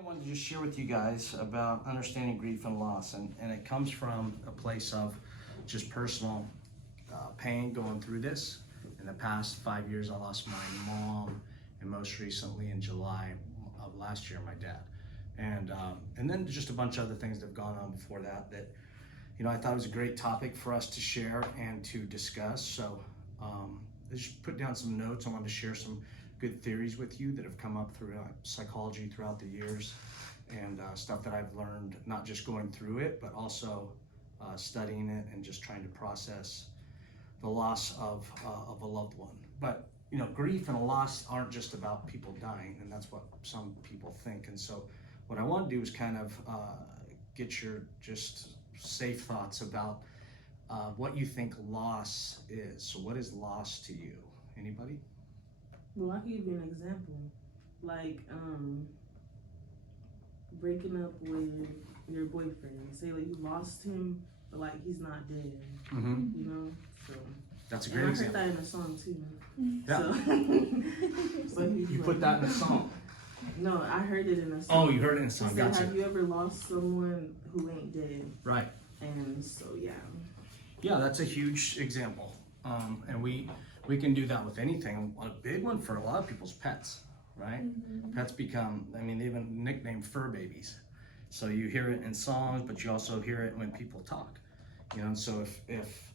I wanted to just share with you guys about understanding grief and loss, and it comes from a place of just personal pain going through this. In the past 5 years, I lost my mom, and most recently in July of last year, my dad, and then just a bunch of other things that have gone on before that. That I thought it was a great topic for us to share and to discuss. So I just put down some notes. I wanted to share some good theories with you that have come up through psychology throughout the years, and stuff that I've learned, not just going through it, but also studying it and just trying to process the loss of a loved one. But grief and a loss aren't just about people dying, and that's what some people think. And so what I want to do is kind of get your just safe thoughts about what you think loss is. So what is loss to you? Anybody? Well, I can give you an example. Like, breaking up with your boyfriend. Say, like, you lost him, but, like, he's not dead. Mm-hmm. So. That's a great example. I heard that in a song, too. Yeah. So You put that in a song? No, I heard it in a song. Oh, you heard it in a song. Gotcha. Have you ever lost someone who ain't dead? Right. And so, yeah. Yeah, that's a huge example. And we can do that with anything. A big one for a lot of people's pets, right? Mm-hmm. Pets become, they've been nicknamed fur babies. So you hear it in songs, but you also hear it when people talk. So if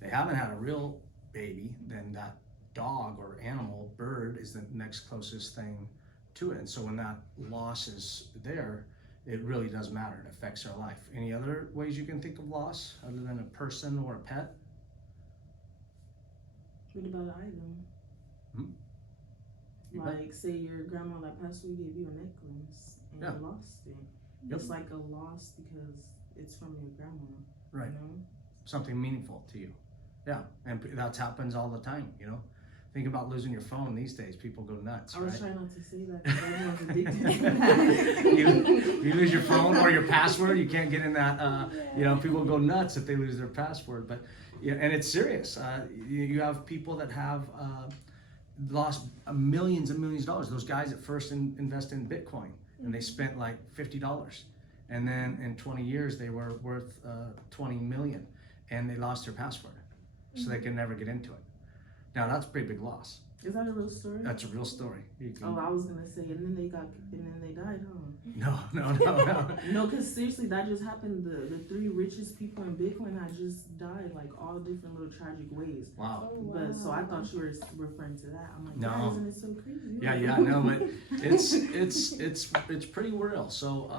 they haven't had a real baby, then that dog or animal, bird, is the next closest thing to it. And so when that loss is there, it really does matter. It affects our life. Any other ways you can think of loss other than a person or a pet? What about an item? Like, say your grandma that passed away gave you a necklace and you lost it. Yep. It's like a loss because it's from your grandma. Right. Something meaningful to you. Yeah, and that happens all the time. Think about losing your phone these days. People go nuts. I was right? trying not to say that because everyone's addicted to that. you lose your phone or your password, you can't get in that. People go nuts if they lose their password. But and it's serious. You have people that have lost millions and millions of dollars. Those guys that first invested in Bitcoin and they spent like $50, and then in 20 years they were worth 20 million, and they lost their password, so they could never get into it. Now that's a pretty big loss. Is that a real story? That's a real story. I was gonna say, and then they died, huh? No. No, because seriously, that just happened. The three richest people in Bitcoin had just died, like all different little tragic ways. Wow. But so I thought you were referring to that. I'm like, no. Isn't it so crazy? Yeah, no, but it's pretty real. So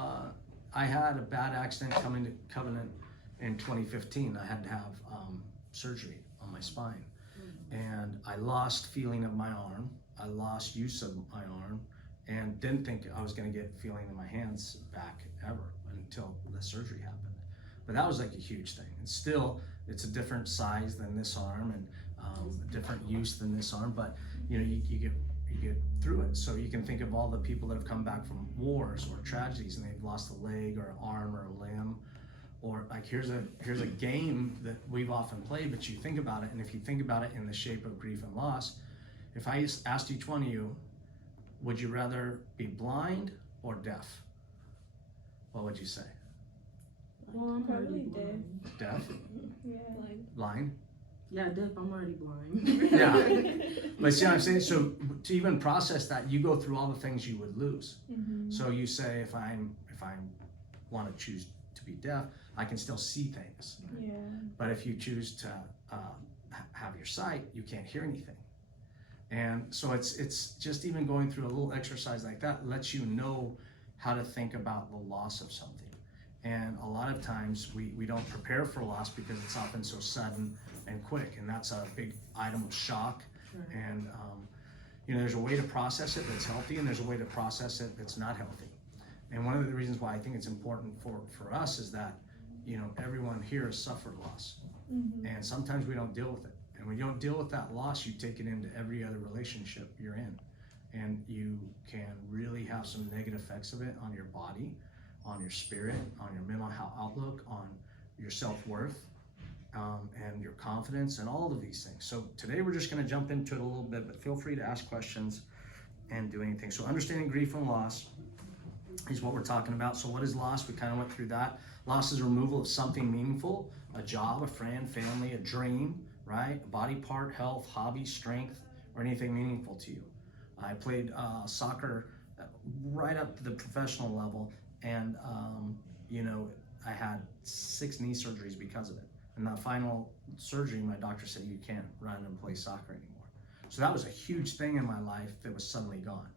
I had a bad accident coming to Covenant in 2015. I had to have surgery on my spine. And I lost feeling of my arm. I lost use of my arm, and didn't think I was going to get feeling in my hands back ever until the surgery happened. But that was like a huge thing. And still, it's a different size than this arm, and a different use than this arm. But you get through it. So you can think of all the people that have come back from wars or tragedies, and they've lost a leg or an arm or a limb. Or like here's a game that we've often played, but you think about it, and if you think about it in the shape of grief and loss, if I asked each one of you, would you rather be blind or deaf? What would you say? Well, I'm Probably already deaf. Deaf? Yeah. Blind? Yeah, deaf. I'm already blind. Yeah. But see what I'm saying? So to even process that, you go through all the things you would lose. Mm-hmm. So you say, if I want to choose to be deaf, I can still see things. Yeah. But if you choose to have your sight, you can't hear anything. And so it's just even going through a little exercise like that lets you know how to think about the loss of something. And a lot of times we don't prepare for loss because it's often so sudden and quick, and that's a big item of shock. Right. And there's a way to process it that's healthy, and there's a way to process it that's not healthy. And one of the reasons why I think it's important for us is that everyone here has suffered loss. Mm-hmm. And sometimes we don't deal with it. And when you don't deal with that loss, you take it into every other relationship you're in. And you can really have some negative effects of it on your body, on your spirit, on your mental health outlook, on your self-worth, and your confidence, and all of these things. So today we're just going to jump into it a little bit, but feel free to ask questions and do anything. So understanding grief and loss. is what we're talking about. So what is loss? We kind of went through that. Loss is removal of something meaningful, a job, a friend, family, a dream, right? A body part, health, hobby, strength, or anything meaningful to you. I played soccer right up to the professional level, and you know, I had 6 knee surgeries because of it. And that final surgery, my doctor said, you can't run and play soccer anymore. So that was a huge thing in my life that was suddenly gone.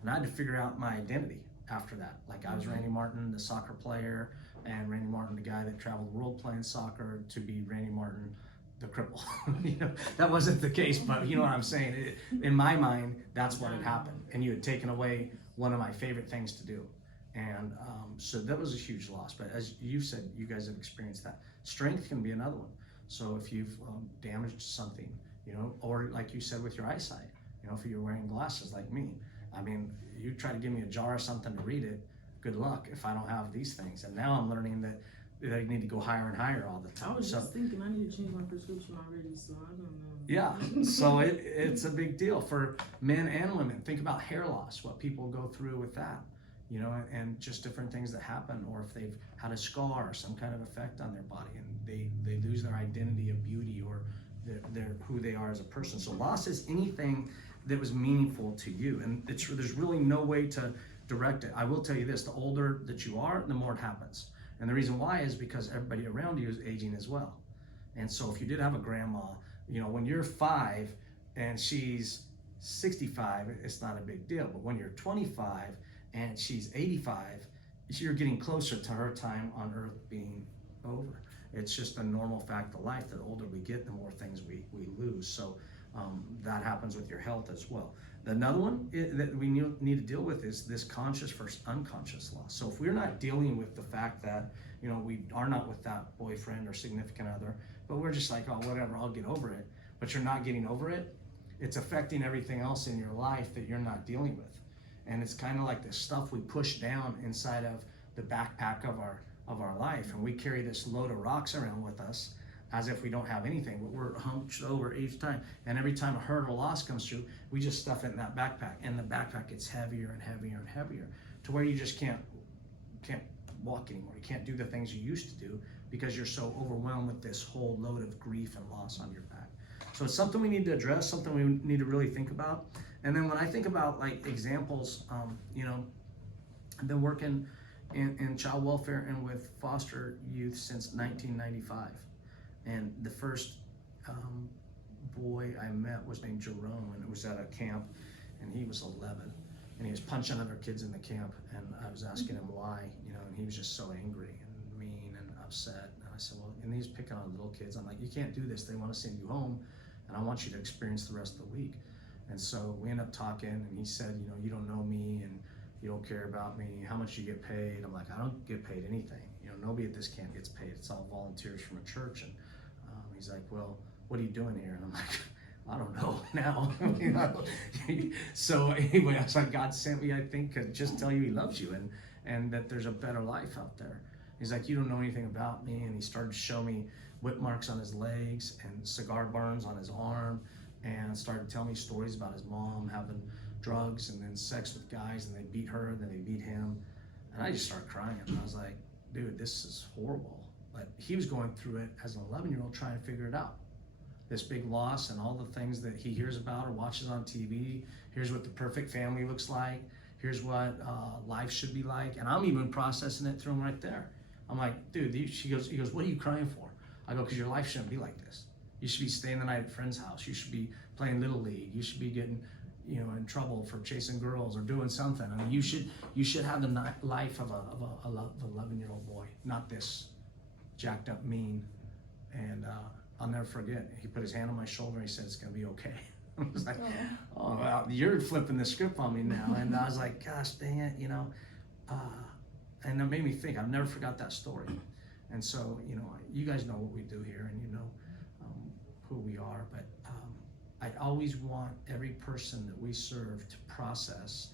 And I had to figure out my identity after that. Like, I was Randy Martin, the soccer player, and Randy Martin, the guy that traveled the world playing soccer, to be Randy Martin, the cripple. You know, that wasn't the case, but you know what I'm saying? In my mind, that's what had happened. And you had taken away one of my favorite things to do. And so that was a huge loss. But as you said, you guys have experienced that. Strength can be another one. So if you've damaged something, you know, or like you said with your eyesight, you know, if you're wearing glasses like me, I mean, you try to give me a jar or something to read it, good luck if I don't have these things. And now I'm learning that I need to go higher and higher all the time. I was just thinking I need to change my prescription already, so I don't know. Yeah, so it's a big deal for men and women. Think about hair loss, what people go through with that, you know, and just different things that happen, or if they've had a scar or some kind of effect on their body and they lose their identity of beauty or their who they are as a person. So loss is anything that was meaningful to you, and there's really no way to direct it. I will tell you this, the older that you are, the more it happens. And the reason why is because everybody around you is aging as well. And so if you did have a grandma, you know, when you're 5 and she's 65, it's not a big deal. But when you're 25 and she's 85, you're getting closer to her time on earth being over. It's just a normal fact of life. The older we get, the more things we lose. So that happens with your health as well. Another one that we need to deal with is this conscious versus unconscious loss. So if we're not dealing with the fact that, you know, we are not with that boyfriend or significant other, but we're just like, oh, whatever, I'll get over it. But you're not getting over it, it's affecting everything else in your life that you're not dealing with. And it's kind of like the stuff we push down inside of the backpack of our life. And we carry this load of rocks around with us as if we don't have anything, but we're hunched over each time. And every time a hurt or loss comes through, we just stuff it in that backpack. And the backpack gets heavier and heavier and heavier to where you just can't walk anymore. You can't do the things you used to do because you're so overwhelmed with this whole load of grief and loss on your back. So it's something we need to address, something we need to really think about. And then when I think about like examples, you know, I've been working in child welfare and with foster youth since 1995. And the first boy I met was named Jerome, and it was at a camp, and he was 11, and he was punching other kids in the camp, and I was asking him why, you know, and he was just so angry and mean and upset. And I said, well, and he's picking on little kids. I'm like, you can't do this. They want to send you home, and I want you to experience the rest of the week. And so we ended up talking, and he said, you know, you don't know me, and you don't care about me. How much do you get paid? I'm like, I don't get paid anything. You know, nobody at this camp gets paid. It's all volunteers from a church. And he's like, well, what are you doing here? And I'm like, I don't know now. You know? So anyway, I was like, God sent me, I think, to just tell you he loves you and that there's a better life out there. He's like, you don't know anything about me. And he started to show me whip marks on his legs and cigar burns on his arm, and started telling me stories about his mom having drugs and then sex with guys, and they beat her and then they beat him. And I just started crying, and I was like, dude, this is horrible. But he was going through it as an 11-year-old trying to figure it out. This big loss and all the things that he hears about or watches on TV. Here's what the perfect family looks like. Here's what life should be like. And I'm even processing it through him right there. I'm like, dude, he goes, what are you crying for? I go, because your life shouldn't be like this. You should be staying the night at a friend's house. You should be playing Little League. You should be getting, you know, in trouble for chasing girls or doing something. I mean, you should have the life of a 11-year-old boy, not this jacked up mean. And I'll never forget, he put his hand on my shoulder and he said, it's gonna be okay. I was like, oh, well, you're flipping the script on me now. And I was like, gosh dang it, you know. And it made me think, I've never forgot that story. And so, you know, you guys know what we do here, and you know who we are, but I always want every person that we serve to process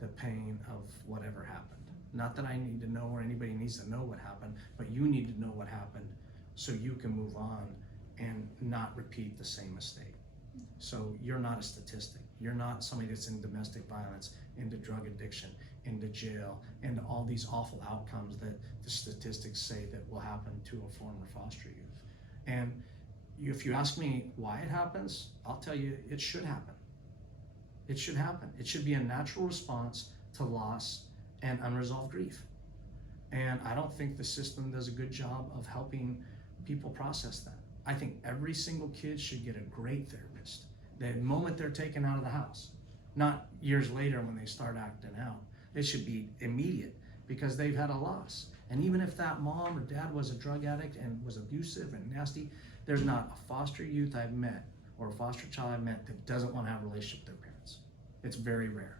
the pain of whatever happened. Not that I need to know or anybody needs to know what happened, but you need to know what happened so you can move on and not repeat the same mistake. So you're not a statistic. You're not somebody that's in domestic violence, into drug addiction, into jail, into all these awful outcomes that the statistics say that will happen to a former foster youth. And if you ask me why it happens, I'll tell you it should happen. It should happen. It should be a natural response to loss and unresolved grief. And I don't think the system does a good job of helping people process that. I think every single kid should get a great therapist the moment they're taken out of the house, not years later when they start acting out. It should be immediate because they've had a loss. And even if that mom or dad was a drug addict and was abusive and nasty, there's not a foster youth I've met or a foster child I've met that doesn't want to have a relationship with their parents. It's very rare.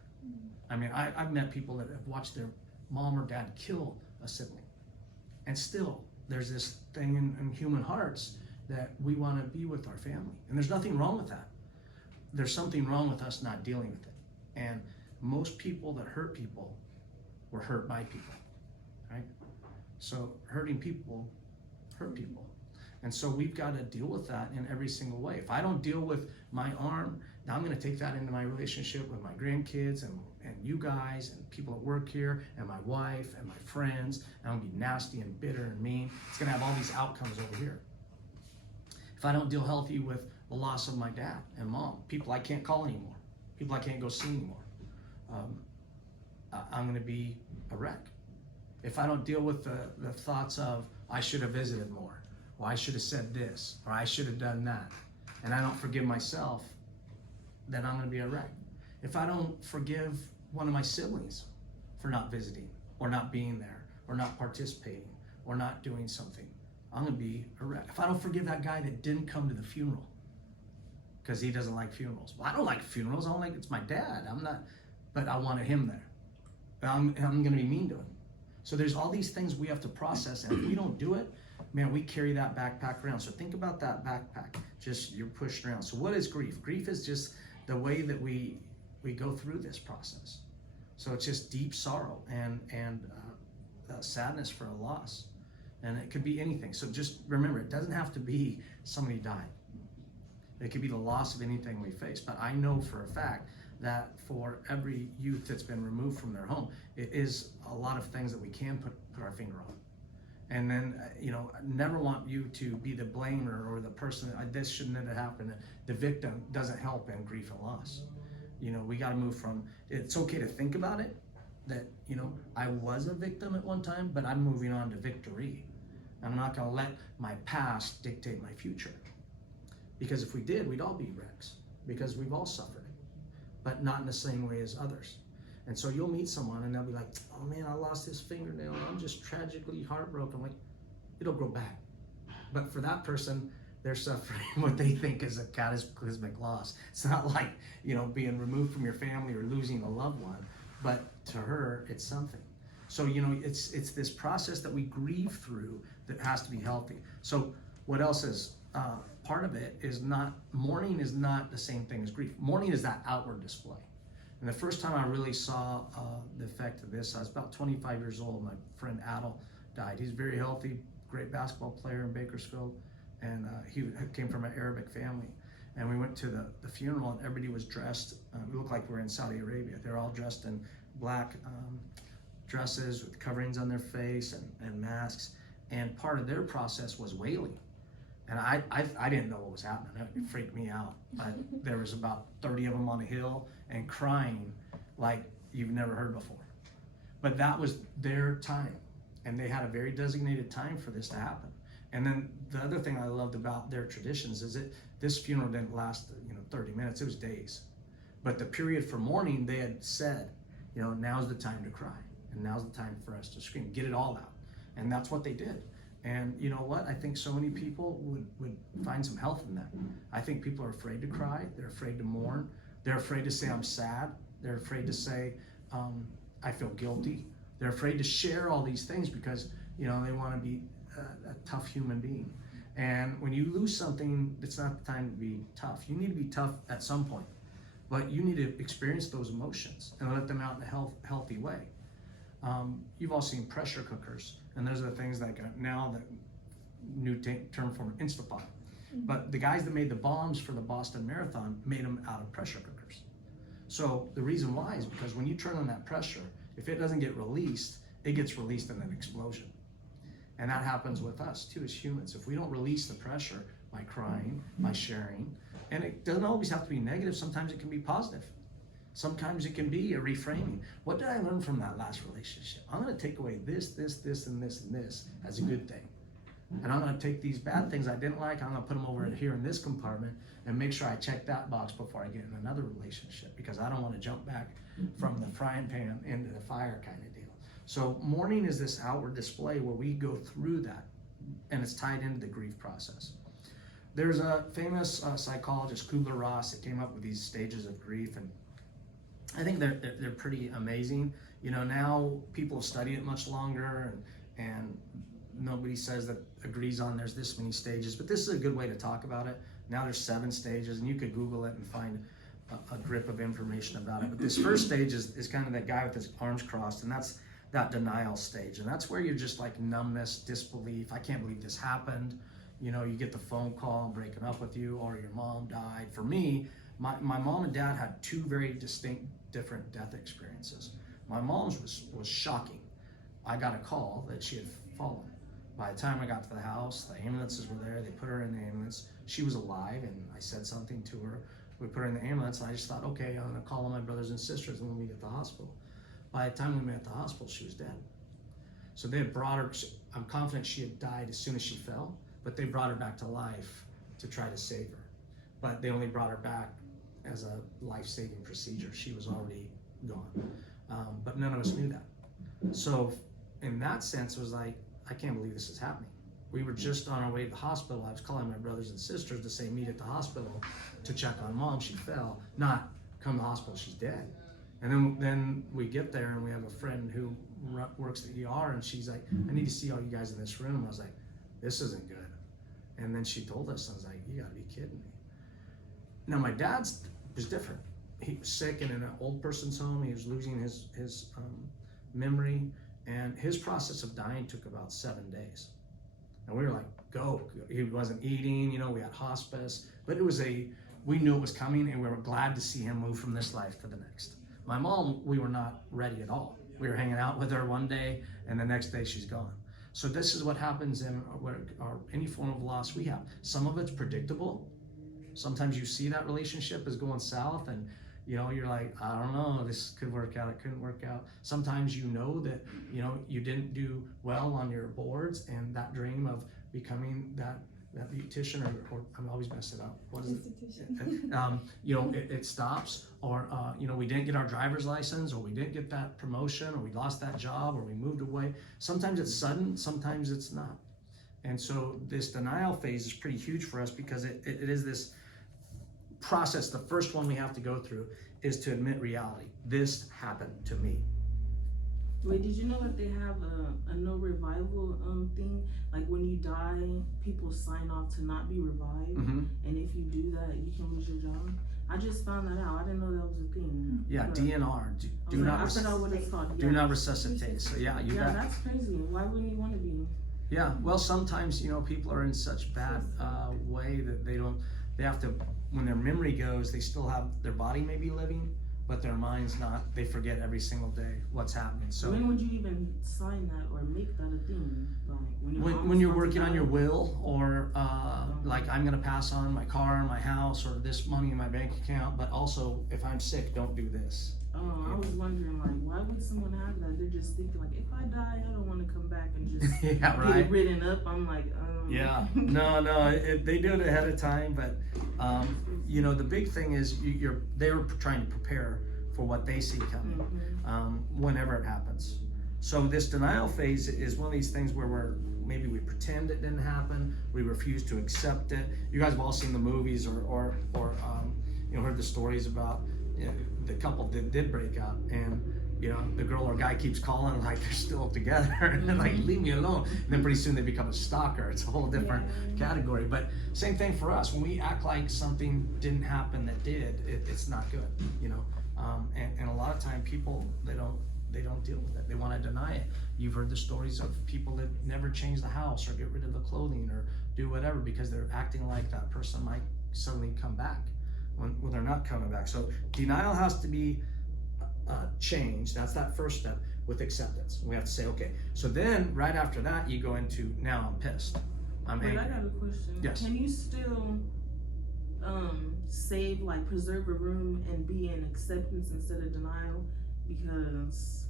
I mean, I've met people that have watched their mom or dad kill a sibling. And still, there's this thing in human hearts that we want to be with our family. And there's nothing wrong with that. There's something wrong with us not dealing with it. And most people that hurt people were hurt by people, right? So hurting people hurt people. And so we've got to deal with that in every single way. If I don't deal with my arm, now I'm going to take that into my relationship with my grandkids and you guys and people at work here and my wife and my friends. And I'm going to be nasty and bitter and mean. It's going to have all these outcomes over here. If I don't deal healthy with the loss of my dad and mom, people I can't call anymore, people I can't go see anymore, I'm going to be a wreck. If I don't deal with the thoughts of I should have visited more, or I should have said this, or I should have done that, and I don't forgive myself, then I'm going to be a wreck. If I don't forgive one of my siblings for not visiting, or not being there, or not participating, or not doing something, I'm going to be a wreck. If I don't forgive that guy that didn't come to the funeral because he doesn't like funerals. Well, I don't like funerals. I don't like, it's my dad. I'm not, but I wanted him there. I'm going to be mean to him. So there's all these things we have to process, and if we don't do it, man, we carry that backpack around. So think about that backpack. Just you're pushed around. So what is grief? Grief is just the way that we go through this process. So it's just deep sorrow and sadness for a loss. And it could be anything. So just remember, it doesn't have to be somebody died. It could be the loss of anything we face. But I know for a fact that for every youth that's been removed from their home, it is a lot of things that we can put our finger on. And then, I never want you to be the blamer or the person, this shouldn't have happened. The victim doesn't help in grief and loss. We got to move from, it's okay to think about it, that, I was a victim at one time, but I'm moving on to victory. I'm not going to let my past dictate my future. Because if we did, we'd all be wrecks, because we've all suffered it, but not in the same way as others. And so you'll meet someone and they'll be like, oh man, I lost this fingernail and I'm just tragically heartbroken. Like, it'll grow back. But for that person, they're suffering what they think is a cataclysmic loss. It's not like, being removed from your family or losing a loved one, but to her, it's something. So, it's this process that we grieve through that has to be healthy. So what else is part of it is mourning is not the same thing as grief. Mourning is that outward display. And the first time I really saw the effect of this, I was about 25 years old. My friend Adel died. He's very healthy, great basketball player in Bakersfield, and he came from an Arabic family. And we went to the funeral, and everybody was dressed. We looked like we were in Saudi Arabia. They're all dressed in black dresses with coverings on their face and masks. And part of their process was wailing. And I didn't know what was happening. It freaked me out. There was about 30 of them on a hill and crying like you've never heard before. But that was their time. And they had a very designated time for this to happen. And then the other thing I loved about their traditions is that this funeral didn't last 30 minutes, it was days. But the period for mourning, they had said, now's the time to cry. And now's the time for us to scream, get it all out. And that's what they did. And you know what? I think so many people would find some health in that. I think people are afraid to cry. They're afraid to mourn. They're afraid to say, I'm sad. They're afraid to say, I feel guilty. They're afraid to share all these things because, they want to be a tough human being. And when you lose something, it's not the time to be tough. You need to be tough at some point, but you need to experience those emotions and let them out in a healthy way. You've all seen pressure cookers, and those are the things like now the new term for Instapot. But the guys that made the bombs for the Boston Marathon made them out of pressure cookers. So the reason why is because when you turn on that pressure, if it doesn't get released, it gets released in an explosion. And that happens with us too as humans. If we don't release the pressure by crying, by sharing, and it doesn't always have to be negative, sometimes it can be positive. Sometimes it can be a reframing. What did I learn from that last relationship? I'm gonna take away this, this, this, and this, and this as a good thing. And I'm gonna take these bad things I didn't like, I'm gonna put them over here in this compartment and make sure I check that box before I get in another relationship, because I don't wanna jump back from the frying pan into the fire kind of deal. So mourning is this outward display where we go through that, and it's tied into the grief process. There's a famous psychologist, Kubler-Ross, that came up with these stages of grief, and I think they're pretty amazing. You know, now people study it much longer, and nobody says that agrees on there's this many stages, but this is a good way to talk about it. Now there's 7 stages, and you could Google it and find a grip of information about it. But this first stage is kind of that guy with his arms crossed, and that's that denial stage. And that's where you're just like numbness, disbelief. I can't believe this happened. You know, you get the phone call breaking up with you, or your mom died. For me, my mom and dad had 2 very distinct, different death experiences. My mom's was shocking. I got a call that she had fallen. By the time I got to the house, the ambulances were there. They put her in the ambulance. She was alive, and I said something to her. We put her in the ambulance, and I just thought, okay, I'm gonna call on my brothers and sisters when we meet at the hospital. By the time we met at the hospital, she was dead. So they had brought her, I'm confident she had died as soon as she fell, but they brought her back to life to try to save her. But they only brought her back as a life-saving procedure. She was already gone. But none of us knew that. So in that sense, it was like, I can't believe this is happening. We were just on our way to the hospital. I was calling my brothers and sisters to say, meet at the hospital to check on mom. She fell, not come to the hospital, she's dead. And then we get there, and we have a friend who works at the ER, and she's like, I need to see all you guys in this room. I was like, this isn't good. And then she told us, I was like, you gotta be kidding me. Now my dad's was different. He was sick and in an old person's home. He was losing his memory, and his process of dying took about 7 days. And we were like, go. He wasn't eating, you know, we had hospice, but we knew it was coming, and we were glad to see him move from this life to the next. My mom, we were not ready at all. We were hanging out with her one day, and the next day she's gone. So this is what happens in any form of loss we have. Some of it's predictable. Sometimes you see that relationship is going south, and you know, you're like, I don't know, this could work out, it couldn't work out. Sometimes you know that, you know, you didn't do well on your boards, and that dream of becoming that beautician, or I'm always messing up. What is it? You know, it stops, or you know, we didn't get our driver's license, or we didn't get that promotion, or we lost that job, or we moved away. Sometimes it's sudden, sometimes it's not. And so this denial phase is pretty huge for us, because it is this process. The first one we have to go through is to admit reality. This happened to me. Wait, did you know that they have a no revival thing? Like when you die, people sign off to not be revived, and if you do that, you can lose your job. I just found that out. I didn't know that was a thing. Yeah, DNR. Do not. I forgot what it's called. Do not resuscitate. So yeah, you. Yeah, that's crazy. Why wouldn't you want to be? Yeah, well, sometimes, you know, people are in such bad way that they have to, when their memory goes, they still have, their body may be living, but their mind's not. They forget every single day what's happening. So when would you even sign that or make that a thing? Like when you're working on your will, or like, I'm gonna pass on my car, my house, or this money in my bank account, but also if I'm sick, don't do this. Oh, I was wondering, like, why would someone have that? They're just thinking, like, if I die, I don't want to come back and just yeah, right. get written up. I'm like, yeah, no, they do it ahead of time, but you know, the big thing is they're trying to prepare for what they see coming, whenever it happens. So this denial phase is one of these things where maybe we pretend it didn't happen, we refuse to accept it. You guys have all seen the movies, or you know, heard the stories about, you know, the couple that did break up, and you know, the girl or guy keeps calling like they're still together, and then like, leave me alone. And then pretty soon they become a stalker. It's a whole different category. But same thing for us. When we act like something didn't happen that did, it's not good, you know. And a lot of time people, they don't deal with it. They want to deny it. You've heard the stories of people that never change the house or get rid of the clothing or do whatever because they're acting like that person might suddenly come back. when they're not coming back. So denial has to be changed. That's that first step with acceptance. We have to say, okay. So then right after that, you go into, now I'm pissed. I'm Wait, angry. I got a question. Yes. Can you still save, like preserve a room and be in acceptance instead of denial? Because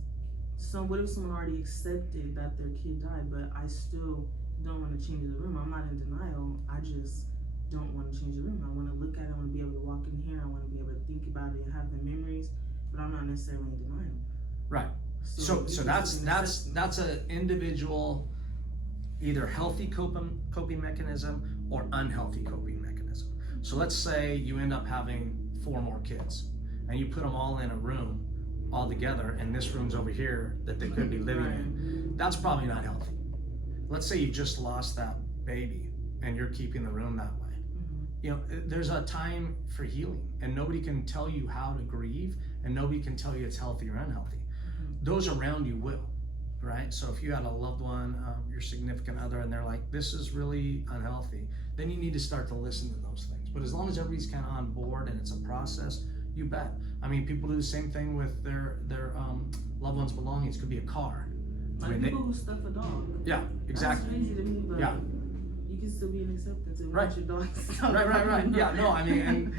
what if someone already accepted that their kid died, but I still don't want to change the room? I'm not in denial. I just don't want to change the room. I want to look at it. I want to be able to walk in here. I want to be able to think about it and have the memories, but I'm not necessarily in denial. Right. So that's an individual, either healthy coping mechanism or unhealthy coping mechanism. So let's say you end up having 4 more kids and you put them all in a room all together, and this room's over here that they could be living in. That's probably not healthy. Let's say you just lost that baby and you're keeping the room that way. You know, there's a time for healing, and nobody can tell you how to grieve, and nobody can tell you it's healthy or unhealthy. Those around you will, right? So if you had a loved one, your significant other, and they're like, this is really unhealthy, then you need to start to listen to those things. But as long as everybody's kind of on board and it's a process, you bet. I mean, people do the same thing with their loved one's belongings. Could be a car. Like people who stuff a dog. Yeah, exactly. That's crazy to me, but yeah. You can still be in acceptance and right. watch your dog stuff. Right. Yeah, no, I mean,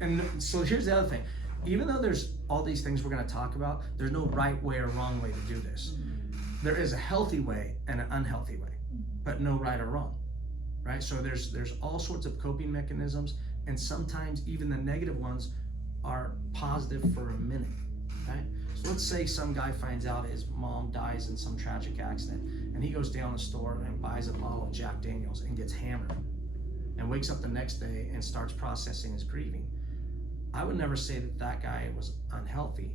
and so here's the other thing. Even though there's all these things we're going to talk about, there's no right way or wrong way to do this. There is a healthy way and an unhealthy way, but no right or wrong, right? So there's all sorts of coping mechanisms, and sometimes even the negative ones are positive for a minute, right? So let's say some guy finds out his mom dies in some tragic accident, and he goes down the store and buys a bottle of Jack Daniels and gets hammered, and wakes up the next day and starts processing his grieving. I would never say that guy was unhealthy.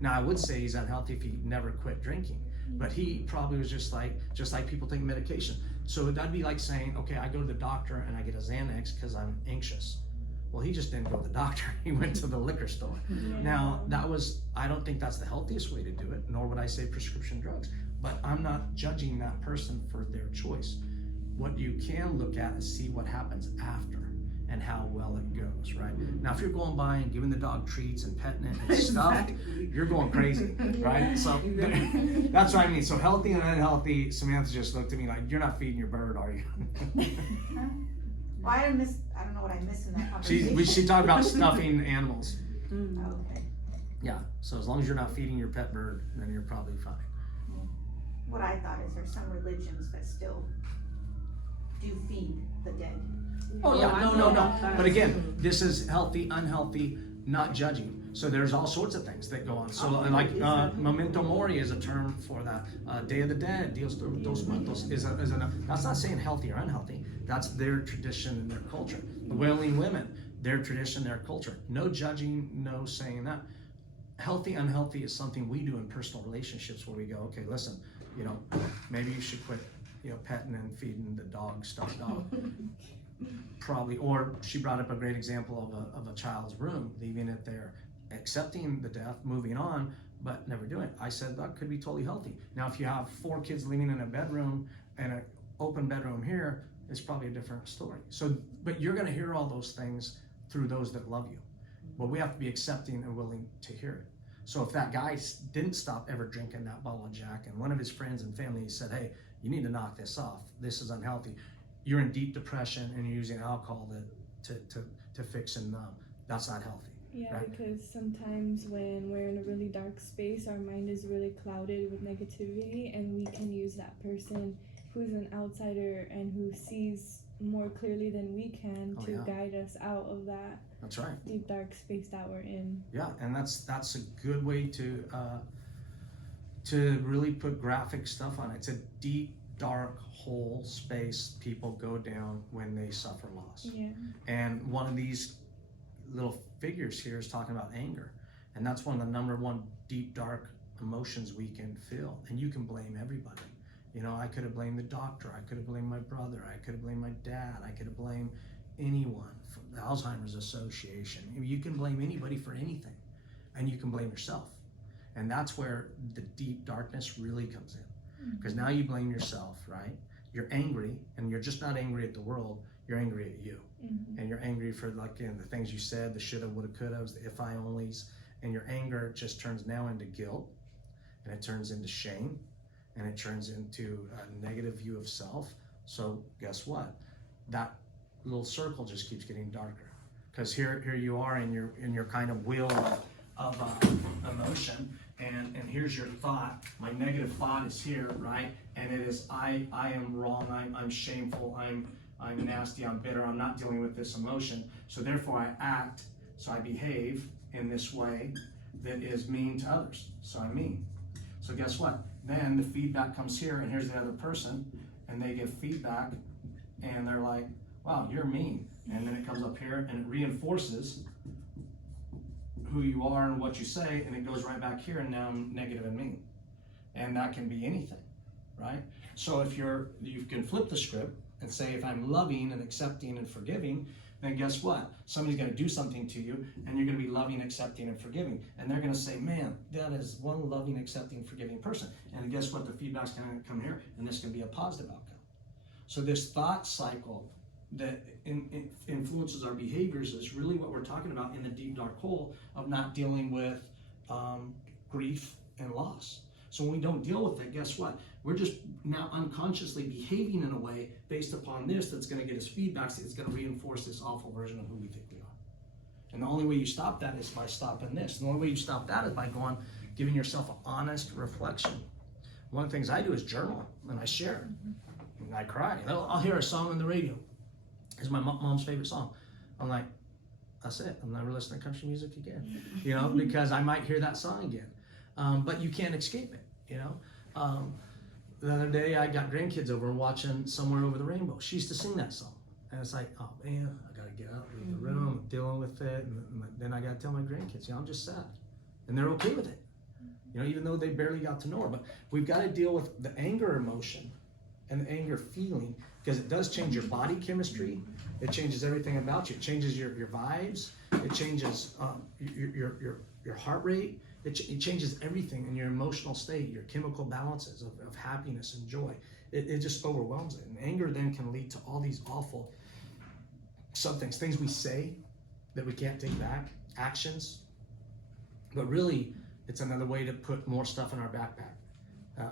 Now, I would say he's unhealthy if he never quit drinking, but he probably was just like people take medication. So that'd be like saying, okay, I go to the doctor and I get a Xanax because I'm anxious. Well, he just didn't go to the doctor. He went to the liquor store. Now, I don't think that's the healthiest way to do it, nor would I say prescription drugs, but I'm not judging that person for their choice. What you can look at is see what happens after and how well it goes, right? Now, if you're going by and giving the dog treats and petting it and stuff, you're going crazy, right? So that's what I mean. So healthy and unhealthy, Samantha just looked at me like, you're not feeding your bird, are you? Well, I don't know what I missed in that conversation. She talked about stuffing animals. Okay. Yeah, so as long as you're not feeding your pet bird, then you're probably fine. What I thought is there's some religions that still do feed the dead. Oh yeah, no. But again, this is healthy, unhealthy, not judging. So there's all sorts of things that go on. So like memento mori is a term for that. Day of the Dead, Dios dos Muertos that's not saying healthy or unhealthy. That's their tradition and their culture. The Wailing Women, their tradition, their culture. No judging, no saying that. Healthy, unhealthy is something we do in personal relationships where we go, okay, listen, maybe you should quit, petting and feeding the dog, stuffed dog. Probably, or she brought up a great example of a child's room, leaving it there, accepting the death, moving on, but never doing it. I said that could be totally healthy. Now, if you have 4 kids living in a bedroom and an open bedroom here, it's probably a different story. So, but you're going to hear all those things through those that love you. But we have to be accepting and willing to hear it. So if that guy didn't stop ever drinking that bottle of Jack, and one of his friends and family said, hey, you need to knock this off. This is unhealthy. You're in deep depression and you're using alcohol to fix and numb. That's not healthy. Yeah, right? Because sometimes when we're in a really dark space, our mind is really clouded with negativity, and we can use that person who's an outsider and who sees more clearly than we can to guide us out of that. That's right. Deep dark space that we're in. Yeah, and that's a good way to really put graphic stuff on it. It's a deep, dark hole space people go down when they suffer loss. Yeah. And one of these little figures here is talking about anger, and that's one of the number one deep, dark emotions we can feel. And you can blame everybody. I could have blamed the doctor. I could have blamed my brother. I could have blamed my dad. I could have blamed anyone from the Alzheimer's Association. You can blame anybody for anything, and you can blame yourself. And that's where the deep darkness really comes in, because now you blame yourself, right? You're angry, and you're just not angry at the world. You're angry at you. and you're angry for like the things you said, the shoulda, woulda, coulda, the if I onlys, and your anger just turns now into guilt, and it turns into shame, and it turns into a negative view of self. So guess what? That little circle just keeps getting darker, because here you are in your kind of wheel of emotion, and here's your thought. My negative thought is here, right? And it is I am wrong. I'm shameful. I'm nasty. I'm bitter. I'm not dealing with this emotion. So therefore I act. So I behave in this way that is mean to others. So I'm mean. So guess what? Then the feedback comes here, and here's the other person, and they give feedback, and they're like, wow, you're mean. And then it comes up here, and it reinforces who you are and what you say, and it goes right back here, and now I'm negative and mean. And that can be anything, right? So if you can flip the script and say, if I'm loving and accepting and forgiving, then guess what? Somebody's going to do something to you, and you're going to be loving, accepting, and forgiving. And they're going to say, man, that is one loving, accepting, forgiving person. And guess what? The feedback's going to come here, and this can be a positive outcome. So this thought cycle that influences our behaviors is really what we're talking about in the deep, dark hole of not dealing with grief and loss. So when we don't deal with it, guess what? We're just now unconsciously behaving in a way based upon this that's going to get us feedback. It's going to reinforce this awful version of who we think we are. And the only way you stop that is by stopping this. And the only way you stop that is by giving yourself an honest reflection. One of the things I do is journal, and I share. And I cry. I'll hear a song on the radio. It's my mom's favorite song. I'm like, that's it. I'm never listening to country music again. You know, because I might hear that song again. But you can't escape it, you know. The other day I got grandkids over watching Somewhere Over the Rainbow. She used to sing that song. And it's like, oh man, I gotta get out of the room, I'm dealing with it. And then I gotta tell my grandkids, you know, I'm just sad. And they're okay with it. You know, even though they barely got to know her. But we've got to deal with the anger emotion and the anger feeling, because it does change your body chemistry. It changes everything about you. It changes your vibes. It changes your heart rate. It changes everything in your emotional state, your chemical balances of happiness and joy. It just overwhelms it. And anger then can lead to all these awful things we say that we can't take back, actions. But really, it's another way to put more stuff in our backpack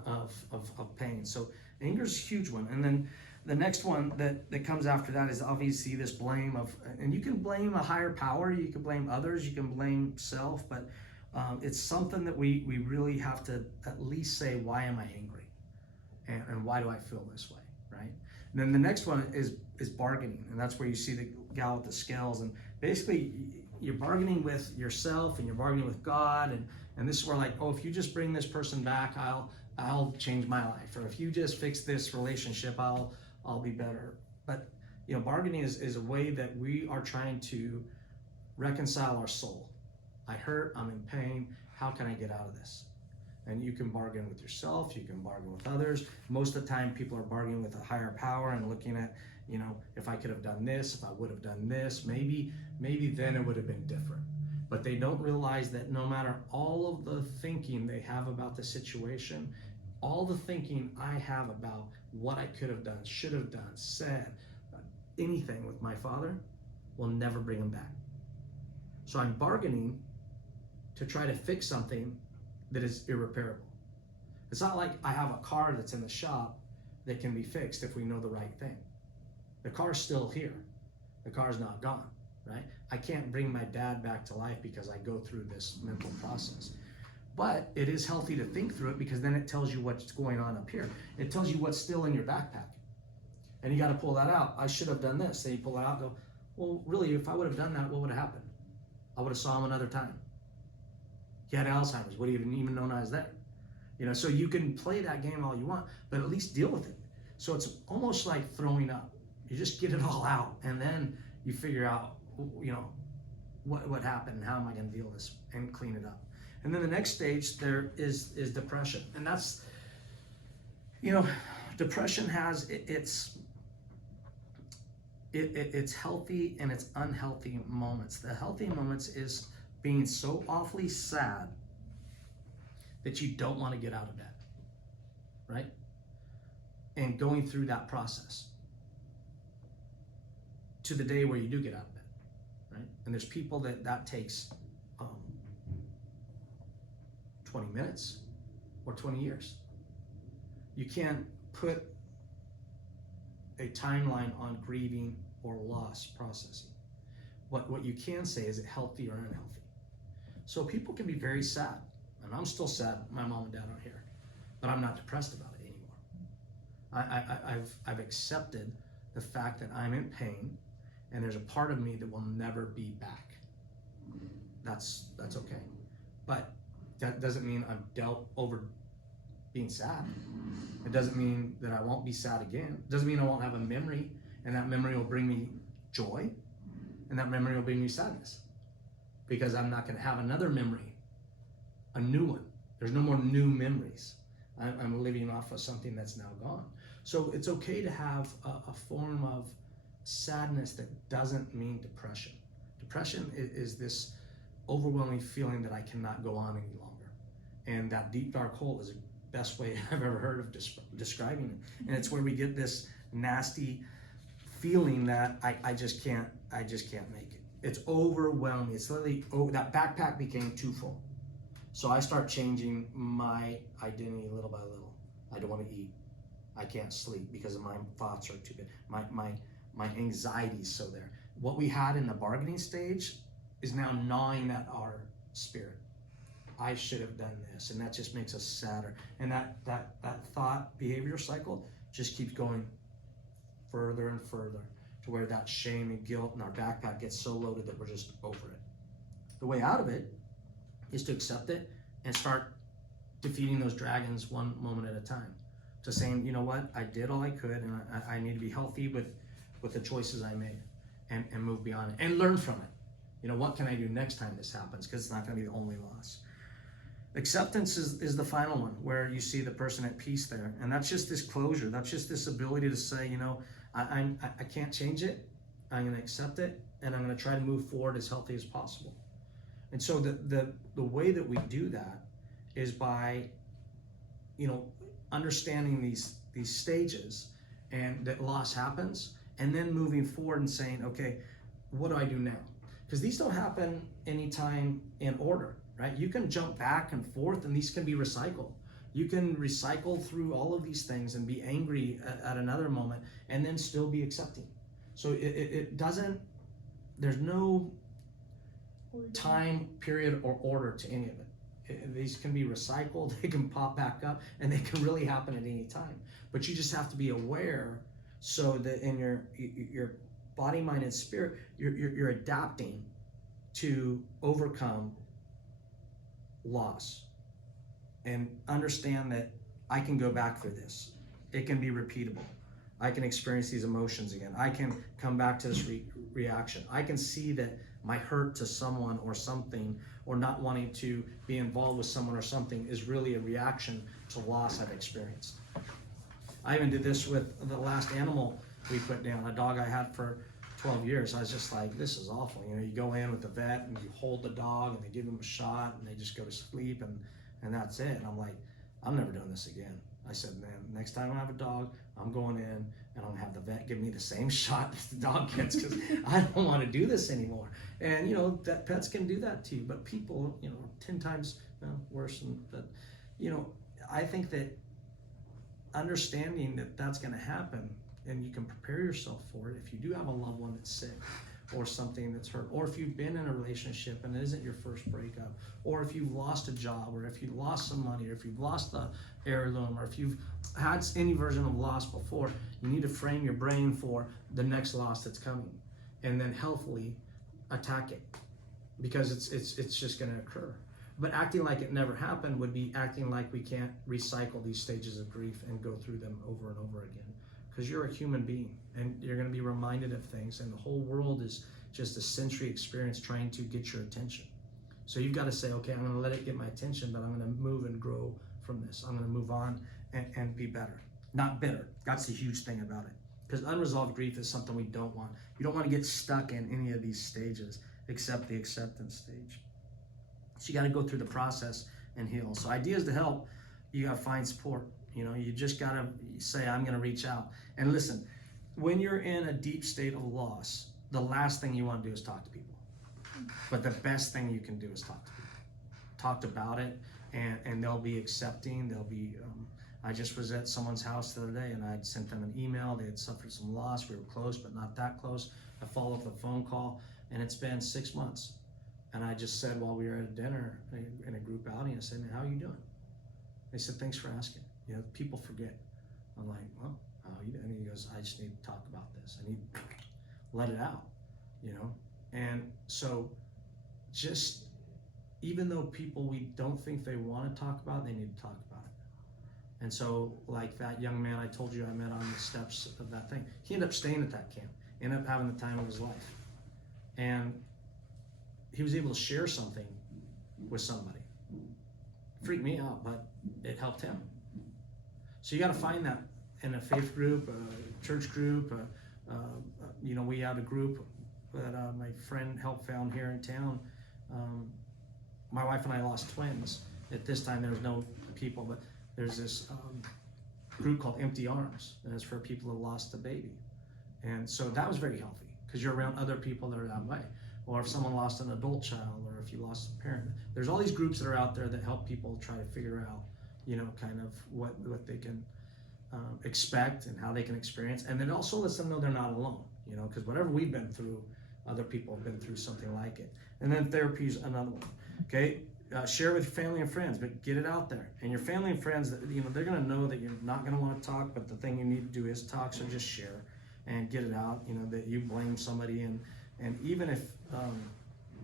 of pain. So anger is a huge one. And then the next one that comes after that is obviously this blame of, and you can blame a higher power, you can blame others, you can blame self, but it's something that we really have to at least say, why am I angry? And why do I feel this way, right? And then the next one is bargaining, and that's where you see the gal with the scales, and basically you're bargaining with yourself and you're bargaining with God, and this is where like, oh, if you just bring this person back, I'll change my life, or if you just fix this relationship, I'll be better. But you know, bargaining is a way that we are trying to reconcile our soul. I hurt, I'm in pain, how can I get out of this? And you can bargain with yourself, you can bargain with others. Most of the time people are bargaining with a higher power and looking at, you know, if I could have done this, if I would have done this, maybe then it would have been different. But they don't realize that no matter all of the thinking they have about the situation, all the thinking I have about what I could have done, should have done, said, anything with my father will never bring him back. So I'm bargaining to try to fix something that is irreparable. It's not like I have a car that's in the shop that can be fixed if we know the right thing. The car's still here. The car's not gone, right? I can't bring my dad back to life because I go through this mental process. But it is healthy to think through it, because then it tells you what's going on up here. It tells you what's still in your backpack. And you got to pull that out. I should have done this. Then you pull it out and go, well, really, if I would have done that, what would have happened? I would have saw him another time. He had Alzheimer's. Would he have even known I was there? You know, so you can play that game all you want, but at least deal with it. So it's almost like throwing up. You just get it all out, and then you figure out, you know, what happened and how am I going to deal with this and clean it up. And then the next stage there is depression, and that's, you know, depression has its healthy and its unhealthy moments. The healthy moments is being so awfully sad that you don't want to get out of bed, right? And going through that process to the day where you do get out of bed, right? And there's people that takes 20 minutes or 20 years. You can't put a timeline on grieving or loss processing. What you can say, is it healthy or unhealthy? So people can be very sad, and I'm still sad my mom and dad aren't here, but I'm not depressed about it anymore. I've accepted the fact that I'm in pain, and there's a part of me that will never be back. That's okay. But that doesn't mean I'm dealt over being sad. It doesn't mean that I won't be sad again. It doesn't mean I won't have a memory, and that memory will bring me joy, and that memory will bring me sadness, because I'm not going to have another memory, a new one. There's no more new memories. I'm living off of something that's now gone. So it's okay to have a form of sadness that doesn't mean depression. Depression is this overwhelming feeling that I cannot go on any longer. And that deep dark hole is the best way I've ever heard of describing it. And it's where we get this nasty feeling that I just can't make it. It's overwhelming. It's literally, that backpack became too full. So I start changing my identity little by little. I don't want to eat. I can't sleep because my thoughts are too big. My anxiety is so there. What we had in the bargaining stage is now gnawing at our spirit. I should have done this, and that just makes us sadder. And that thought behavior cycle just keeps going further and further, to where that shame and guilt in our backpack gets so loaded that we're just over it. The way out of it is to accept it and start defeating those dragons one moment at a time. To saying, you know what, I did all I could, and I need to be healthy with the choices I made, and move beyond it and learn from it. You know, what can I do next time this happens? Because it's not going to be the only loss. Acceptance is the final one, where you see the person at peace there, and that's just this closure. That's just this ability to say, you know, I can't change it. I'm going to accept it, and I'm going to try to move forward as healthy as possible. And so the way that we do that is by, you know, understanding these stages, and that loss happens, and then moving forward and saying, okay, what do I do now? Because these don't happen anytime in order, right? You can jump back and forth, and these can be recycled. You can recycle through all of these things and be angry at another moment, and then still be accepting. So it doesn't, there's no time period or order to any of it. These can be recycled, they can pop back up, and they can really happen at any time. But you just have to be aware, so that in your body, mind, and spirit, you're adapting to overcome loss. And understand that I can go back for this. It can be repeatable. I can experience these emotions again. I can come back to this reaction. I can see that my hurt to someone or something, or not wanting to be involved with someone or something, is really a reaction to loss I've experienced. I even did this with the last animal we put down, a dog I had for 12 years. I was just like, this is awful. You know, you go in with the vet and you hold the dog and they give him a shot and they just go to sleep, and that's it. And I'm like, I'm never doing this again. I said, man, next time I have a dog, I'm going in and I'm gonna have the vet give me the same shot that the dog gets, because I don't want to do this anymore. And you know, that pets can do that to you, but people, you know, 10 times worse. But you know, I think that understanding that that's going to happen, and you can prepare yourself for it. If you do have a loved one that's sick, or something that's hurt, or if you've been in a relationship and it isn't your first breakup, or if you've lost a job, or if you've lost some money, or if you've lost the heirloom, or if you've had any version of loss before, you need to frame your brain for the next loss that's coming, and then healthily attack it, because it's just going to occur. But acting like it never happened would be acting like we can't recycle these stages of grief and go through them over and over again. Because you're a human being, and you're going to be reminded of things, and the whole world is just a sensory experience trying to get your attention. So you've got to say, okay, I'm going to let it get my attention, but I'm going to move and grow from this. I'm going to move on and be better, not bitter. That's the huge thing about it. Because unresolved grief is something we don't want. You don't want to get stuck in any of these stages except the acceptance stage. So you got to go through the process and heal. So ideas to help, you got to find support. You know, you just got to say, I'm going to reach out. And listen, when you're in a deep state of loss, the last thing you want to do is talk to people. But the best thing you can do is talk to people. Talked about it, and they'll be accepting. They'll be. I just was at someone's house the other day, and I had sent them an email. They had suffered some loss. We were close, but not that close. I followed up with a phone call, and it's been 6 months. And I just said while we were at dinner in a group outing, I said, "Man, how are you doing?" They said, "Thanks for asking." You know, people forget. I'm like, "Well, how are you doing?" And he goes, "I just need to talk about this. I need to let it out," you know. And so, just even though people we don't think they want to talk about, they need to talk about it. And so, like that young man I told you I met on the steps of that thing, he ended up staying at that camp, ended up having the time of his life, and he was able to share something with somebody. Freaked me out, but it helped him. So you got to find that in a faith group, a church group. You know, we had a group that my friend helped found here in town. My wife and I lost twins. At this time, there was no people, but there's this group called Empty Arms, and it's for people who lost a baby. And so that was very healthy because you're around other people that are that way. Or if someone lost an adult child, or if you lost a parent. There's all these groups that are out there that help people try to figure out, you know, kind of what they can expect and how they can experience. And it also lets them know they're not alone, you know, because whatever we've been through, other people have been through something like it. And then therapy is another one, okay? Share with your family and friends, but get it out there. And your family and friends, you know, they're gonna know that you're not gonna wanna talk, but the thing you need to do is talk, so just share and get it out, you know, that you blame somebody. And even if,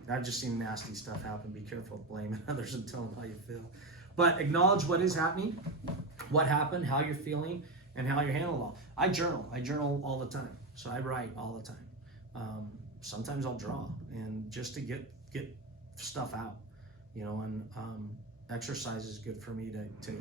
I've just seen nasty stuff happen, be careful of blaming others and telling them how you feel. But acknowledge what is happening, what happened, how you're feeling, and how you're handling it all. I journal all the time. So I write all the time. Sometimes I'll draw, and just to get stuff out, you know, and exercise is good for me to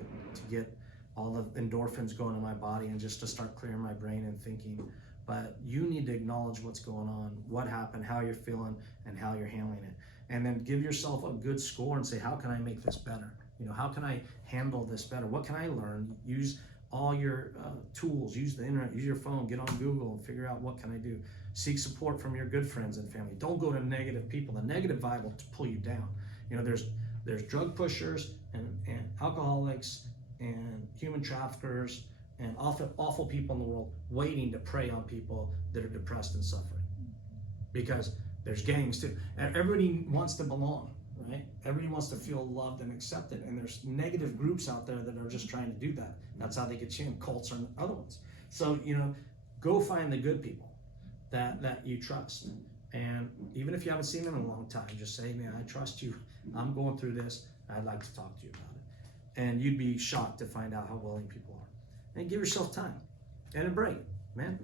get all the endorphins going in my body and just to start clearing my brain and thinking. But you need to acknowledge what's going on, what happened, how you're feeling, and how you're handling it. And then give yourself a good score and say, how can I make this better? You know, how can I handle this better? What can I learn? Use all your tools, use the internet, use your phone, get on Google and figure out what can I do. Seek support from your good friends and family. Don't go to negative people. The negative vibe will pull you down. You know, there's drug pushers and alcoholics and human traffickers and awful people in the world waiting to prey on people that are depressed and suffering. Because there's gangs too. And everybody wants to belong, right? Everybody wants to feel loved and accepted. And there's negative groups out there that are just trying to do that. That's how they get you in. Cults are other ones. So, you know, go find the good people that you trust. And even if you haven't seen them in a long time, just say, man, I trust you. I'm going through this. I'd like to talk to you about it. And you'd be shocked to find out how willing people are. And give yourself time and a break, man.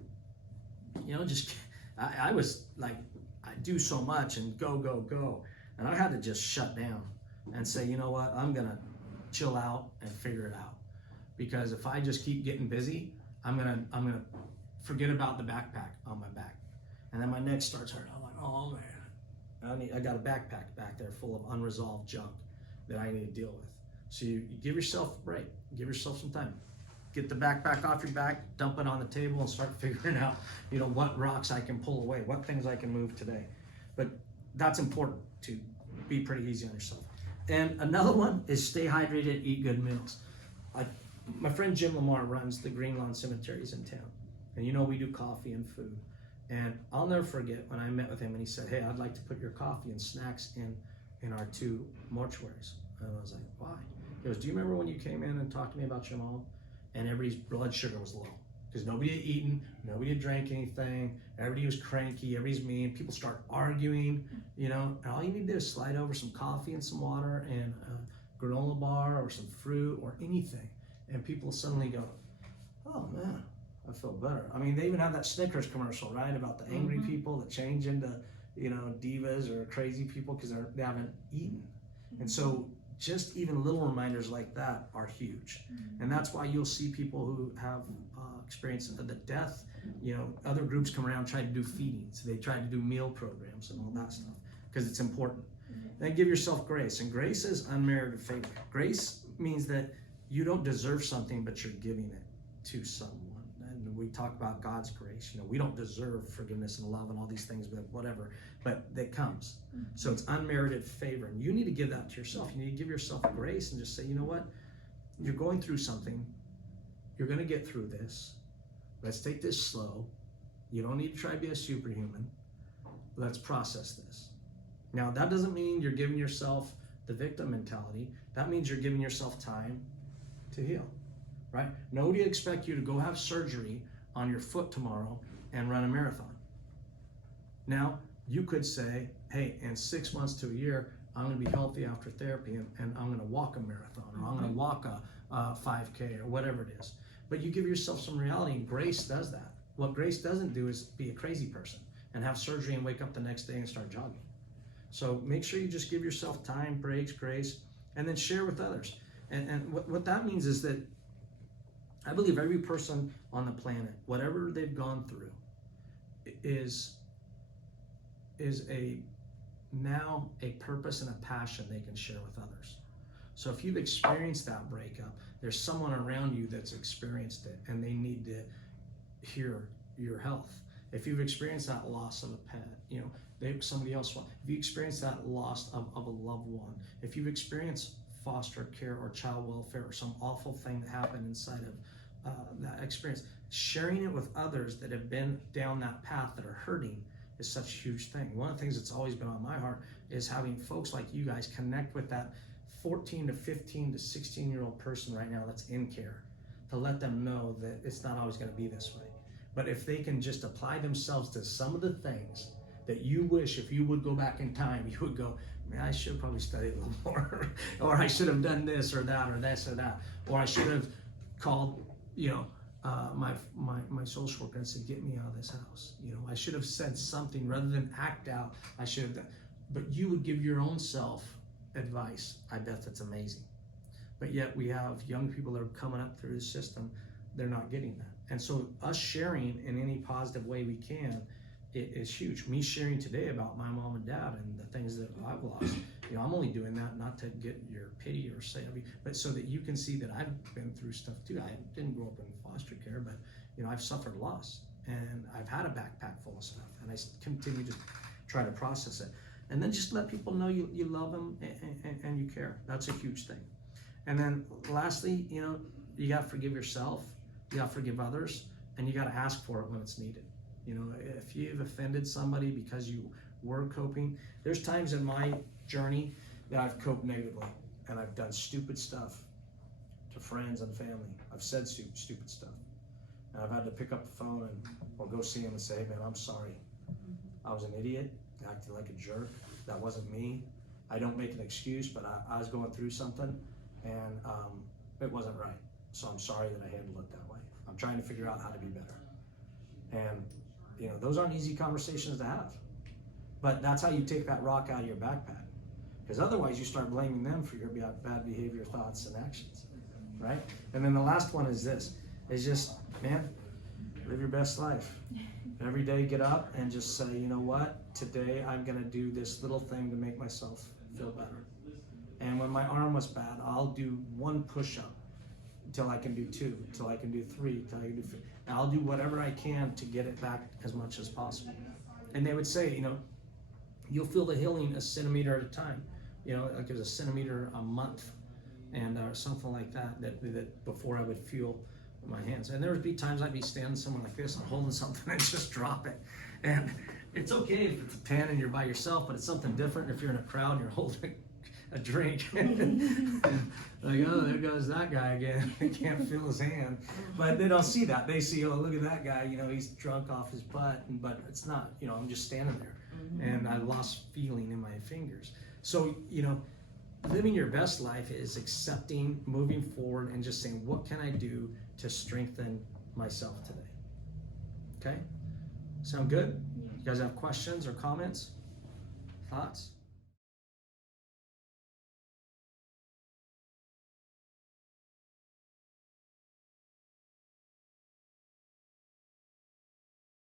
You know, just, I was like, I do so much and go. And I had to just shut down and say, you know what, I'm gonna chill out and figure it out. Because if I just keep getting busy, I'm gonna forget about the backpack on my back. And then my neck starts hurting. I'm like, oh man, I got a backpack back there full of unresolved junk that I need to deal with. So you give yourself a break, give yourself some time. Get the backpack off your back, dump it on the table and start figuring out, you know, what rocks I can pull away, what things I can move today. But that's important to be pretty easy on yourself. And another one is stay hydrated, eat good meals. My friend Jim Lamar runs the Green Lawn Cemeteries in town. And you know, we do coffee and food. And I'll never forget when I met with him and he said, hey, I'd like to put your coffee and snacks in our 2 mortuaries. And I was like, why? He goes, do you remember when you came in and talked to me about your mom? And everybody's blood sugar was low because nobody had eaten, nobody had drank anything, everybody was cranky, everybody's mean, people start arguing, you know, and all you need to do is slide over some coffee and some water and a granola bar or some fruit or anything, and people suddenly go, oh man, I feel better. I mean, they even have that Snickers commercial, right, about the angry people that change into, you know, divas or crazy people because they haven't eaten. And so just even little reminders like that are huge. And that's why you'll see people who have experienced the death, you know, other groups come around, try to do feedings. They try to do meal programs and all that stuff because it's important. Then give yourself grace. And grace is unmerited favor. Grace means that you don't deserve something, but you're giving it to someone. And we talk about God's grace. You know, we don't deserve forgiveness and love and all these things, but whatever, but that comes. So it's unmerited favor, and you need to give that to yourself. You need to give yourself grace and just say, you know what, you're going through something, you're going to get through this. Let's take this slow. You don't need to try to be a superhuman. Let's process this. Now, that doesn't mean you're giving yourself the victim mentality. That means you're giving yourself time to heal, right? Nobody expects you to go have surgery on your foot tomorrow and run a marathon. Now, you could say, hey, in 6 months to a year, I'm going to be healthy after therapy, and I'm going to walk a marathon, or I'm going to walk a 5K, or whatever it is. But you give yourself some reality, and grace does that. What grace doesn't do is be a crazy person and have surgery and wake up the next day and start jogging. So make sure you just give yourself time, breaks, grace, and then share with others. And what that means is that I believe every person on the planet, whatever they've gone through, is now a purpose and a passion they can share with others. So if you've experienced that breakup, there's someone around you that's experienced it, and they need to hear your health. If you've experienced that loss of a pet, you know, somebody else. If you experience that loss of a loved one, if you've experienced foster care or child welfare or some awful thing that happened inside of that experience, sharing it with others that have been down that path that are hurting is such a huge thing. One of the things that's always been on my heart is having folks like you guys connect with that 14 to 15 to 16-year-old person right now that's in care, to let them know that it's not always going to be this way. But if they can just apply themselves to some of the things that you wish, if you would go back in time, you would go, man, I should have probably studied a little more, or I should have done this or that, or this or that, or I should have called, you know, my social worker and said, get me out of this house. You know, I should have said something rather than act out. I should have done, but you would give your own self advice. I bet that's amazing. But yet we have young people that are coming up through the system, they're not getting that. And so us sharing in any positive way we can, it is huge. Me sharing today about my mom and dad and the things that I've lost, you know, I'm only doing that not to get your pity or say, but so that you can see that I've been through stuff too. I didn't grow up in foster care, but you know, I've suffered loss, and I've had a backpack full of stuff, and I continue to try to process it. And then just let people know you love them and you care. That's a huge thing. And then lastly, you know, you got to forgive yourself, you got to forgive others, and you got to ask for it when it's needed. You know, if you've offended somebody because you were coping, there's times in my journey that I've coped negatively, and I've done stupid stuff to friends and family. I've said stupid stuff, and I've had to pick up the phone or go see them and say, hey man, I'm sorry. I was an idiot, acted like a jerk. That wasn't me. I don't make an excuse, but I was going through something, and it wasn't right. So I'm sorry that I handled it that way. I'm trying to figure out how to be better. And you know, those aren't easy conversations to have, but that's how you take that rock out of your backpack, because otherwise you start blaming them for your bad behavior, thoughts, and actions, right? And then the last one is this, is just, man, live your best life. Every day get up and just say, you know what, today I'm gonna do this little thing to make myself feel better. And when my arm was bad, I'll do 1 push-up until I can do 2, until I can do 3, until I can do 4. And I'll do whatever I can to get it back as much as possible. And they would say, you know, you'll feel the healing a centimeter at a time. You know, like there's a centimeter a month, and something like that before I would feel my hands. And there would be times I'd be standing somewhere like this and holding something and just drop it. And it's okay if it's a pen and you're by yourself, but it's something different if you're in a crowd and you're holding a drink. Like, oh, there goes that guy again. He can't feel his hand. But they don't see that. They see, oh, look at that guy, you know, he's drunk off his butt. But it's not, you know, I'm just standing there. And I lost feeling in my fingers. So, you know, living your best life is accepting, moving forward, and just saying, what can I do to strengthen myself today? Okay? Sound good? You guys have questions or comments? Thoughts?